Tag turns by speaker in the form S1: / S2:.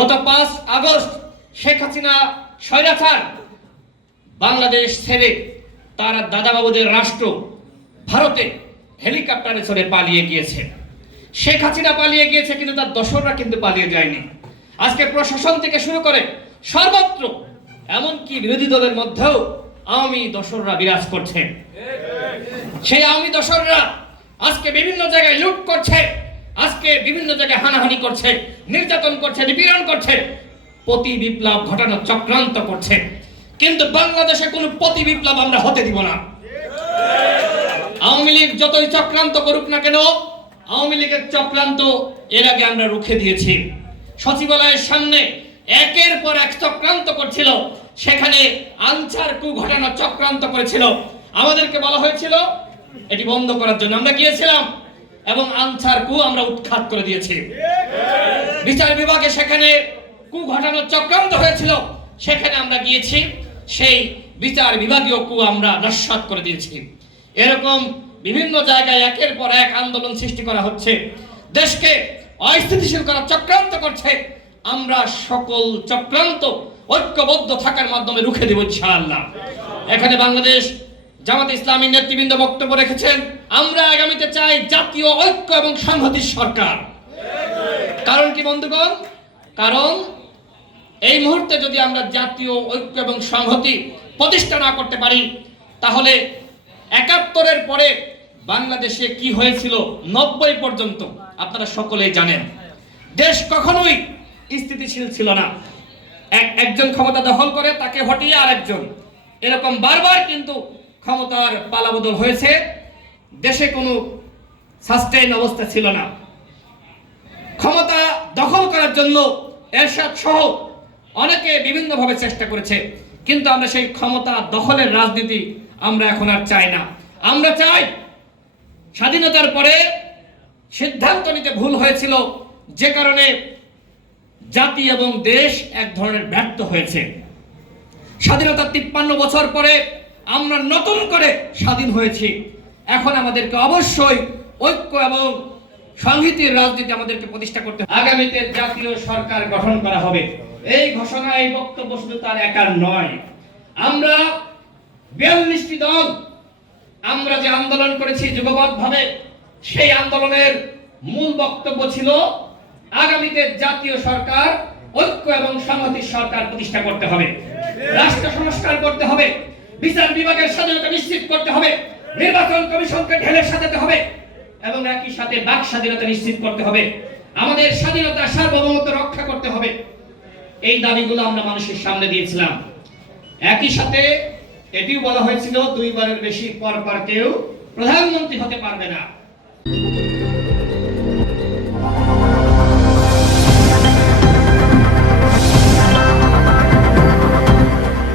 S1: গত পাঁচ আগস্ট শেখ হাসিনা স্বৈরাচার। বাংলাদেশ ছেড়ে তার দাদাবাবুদের রাষ্ট্র ভারতে হেলিকপ্টারে চড়ে পালিয়ে গিয়েছে। শেখ হাসিনা পালিয়ে গিয়েছে কিন্তু তার দশররা কিন্তু পালিয়ে যায়নি। আজকে প্রশাসন থেকে শুরু করে সর্বত্র এমনকি বিরোধী দলের মধ্যেও আওয়ামী দশররা বিরাজ করছে। সেই আওয়ামী দশররা আজকে বিভিন্ন জায়গায় লুট করছে। আজকে বিভিন্ন জায়গায় হানাহানি করছে, নির্যাতন করছে, নিপীড়ন করছে, প্রতি বিপ্লব ঘটানোর চক্রান্ত করছে। কিন্তু বাংলাদেশে কোনো প্রতি বিপ্লব আমরা হতে দিব না। আওয়ামী লীগ যতই চক্রান্ত করুক না কেন, আওয়ামী লীগের চক্রান্ত এর আগে আমরা রুখে দিয়েছি। সচিবালয়ের সামনে একের পর এক চক্রান্ত করছিল, সেখানে আনসার কু ঘটানোর চক্রান্ত করেছিল। আমাদেরকে বলা হয়েছিল, এটি বন্ধ করার জন্য আমরা গিয়েছিলাম। এবং আনসার কু আমরা উৎখাত করে দিয়েছি। বিচার বিভাগে সেখানে কু ঘটানোর চক্রান্ত হয়েছিল, সেখানে আমরা গিয়েছি, সেই বিচার বিভাগীয় কু আমরা নস্বাত করে দিয়েছি। এরকম বিভিন্ন জায়গায় একের পর এক আন্দোলন সৃষ্টি করা হচ্ছে। দেশকে অস্থিতিশীল করা চক্রান্ত করছে। আমরা সকল চক্রান্ত ঐক্যবদ্ধ থাকার মাধ্যমে রুখে দেব ইনশাআল্লাহ। এখানে বাংলাদেশ জামাত ইসলামী নেতৃবৃন্দ বক্তব্য রেখেছেন, আমরা আগামীতে চাই জাতীয় ঐক্য এবং সংহতির সরকার। কারণ কি, বন্ধুগণ? কারণ এই মুহূর্তে যদি আমরা জাতীয় ঐক্য এবং সংহতি প্রতিষ্ঠা না করতে পারি, তাহলে একাত্তরের পরে বাংলাদেশে কি হয়েছিল নব্বই পর্যন্ত, আপনারা সকলেই জানেন। দেশ কখনোই স্থিতিশীল ছিল না। এক- একজন ক্ষমতা দখল করে, তাকে হটিয়ে আরেকজন। এরকম বারবার কিন্তু ক্ষমতার পালাবদল হয়েছে, দেশে কোনো সাস্টেইন অবস্থা ছিল না। ক্ষমতা দখল করার জন্য এরশাদ সহ অনেকে বিভিন্নভাবে চেষ্টা করেছে, কিন্তু আমরা সেই ক্ষমতা দখলের রাজনীতি আমরা এখন আর চাই না। আমরা চাই স্বাধীনতার পরে সিদ্ধান্ত নিতে ভুল হয়েছিল, যে কারণে জাতি এবং দেশ এক ধরনের ব্যর্থ হয়েছে। স্বাধীনতার তিপ্পান্ন বছর পরে আমরা নতুন করে স্বাধীন হয়েছি। এখন আমাদেরকে অবশ্যই ঐক্য এবং সংহিতির রাজনীতি আমাদেরকে প্রতিষ্ঠা করতে। আগামীতে জাতীয় সরকার গঠন করা হবে। এই ঘোষণা, এই বক্তব্য শুধু তার একার নয়। আমরা বিয়াল্লিশটি দল, আমরা যে আন্দোলন করেছি যুগপৎ ভাবে সেই আন্দোলনের মূল বক্তব্য ছিল আগামীতে জাতীয় সরকার ঐক্য এবং সংহতির সরকার প্রতিষ্ঠা করতে হবে। রাষ্ট্র সংস্কার করতে হবে। বিচার বিভাগের স্বাধীনতা নিশ্চিত করতে হবে, নির্বাচন কমিশনকে ঢেলে সাজাতে হবে এবং একই সাথে বাক স্বাধীনতা নিশ্চিত করতে হবে। আমাদের স্বাধীনতা সার্বভৌমত্ব রক্ষা করতে হবে। এই দাবিগুলো আমরা মানুষের সামনে দিয়েছিলাম। একই সাথে এটিও বলা হয়েছিল, দুইবারের বেশি পর পর কেউ প্রধানমন্ত্রী হতে পারবে না।